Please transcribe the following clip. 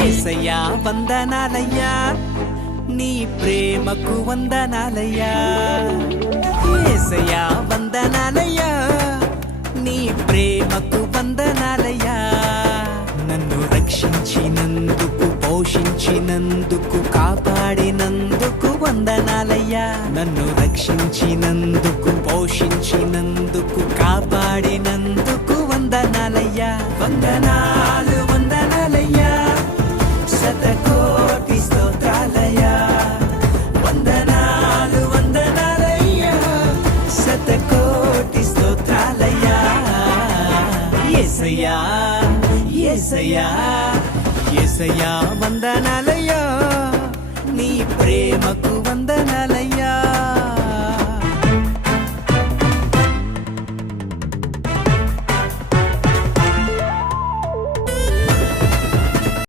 యేసయ్యా వందనాలయ్యా నీ ప్రేమకు వందనాలయ్యా యేసయ్యా వందనాలయ్యా నీ ప్రేమకు వందనాలయ్యా నన్ను రక్షించినందుకు పోషించినందుకు కాపాడినందుకు వందనాలయ్యా నన్ను రక్షించినందుకు పోషించినందుకు కాపాడినందుకు వందనాలయ్యా వందనాలు వందనాలయ్యా శతకోటి స్తోత్రాలయ్యా వందనాలు వందనాలయ్యా శతకోటి స్తోత్రాలయ్యా యేసయ్యా యేసయ్యా యేసయ్యా వందనాలయ్యా నీ ప్రేమకు